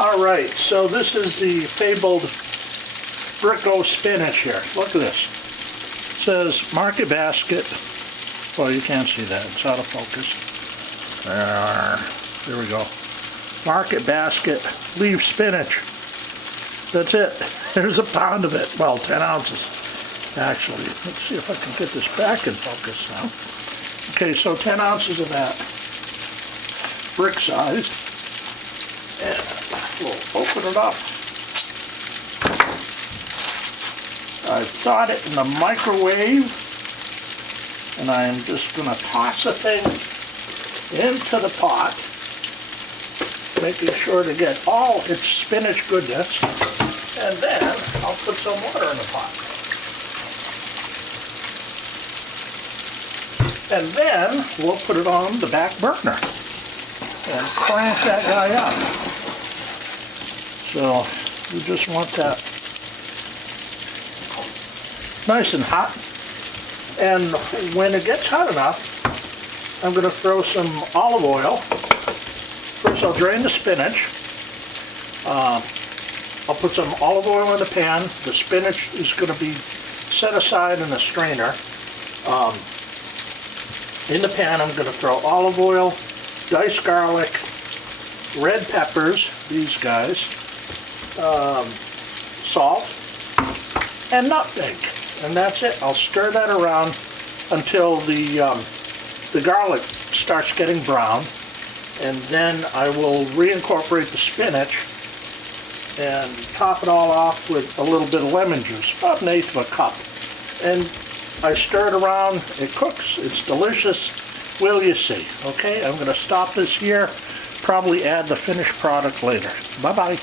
All right, so this is the fabled Bricko spinach here. Look at this. It says Market Basket. Well, you can't see that. It's out of focus. There we go. Market Basket leaf spinach. That's it. There's a pound of it. Well, 10 ounces, actually. Let's see if I can get this back in focus now. Okay, so 10 ounces of that. Brick size. And we'll open it up. I've thawed it in the microwave, and I'm just going to toss the thing into the pot, making sure to get all its spinach goodness, and then I'll put some water in the pot. And then we'll put it on the back burner and crank that guy up. So you just want that nice and hot. And when it gets hot enough, I'm going to throw some olive oil. First I'll drain the spinach. I'll put some olive oil in the pan. The spinach is going to be set aside in a strainer. In the pan I'm going to throw olive oil, diced garlic, red peppers, these guys, salt, and nutmeg. And that's it. I'll stir that around until the garlic starts getting brown, and then I will reincorporate the spinach and top it all off with a little bit of lemon juice, about 1/8 of a cup. And I stir it around, it cooks, it's delicious. Will you see? Okay, I'm going to stop this here, probably add the finished product later. Bye-bye.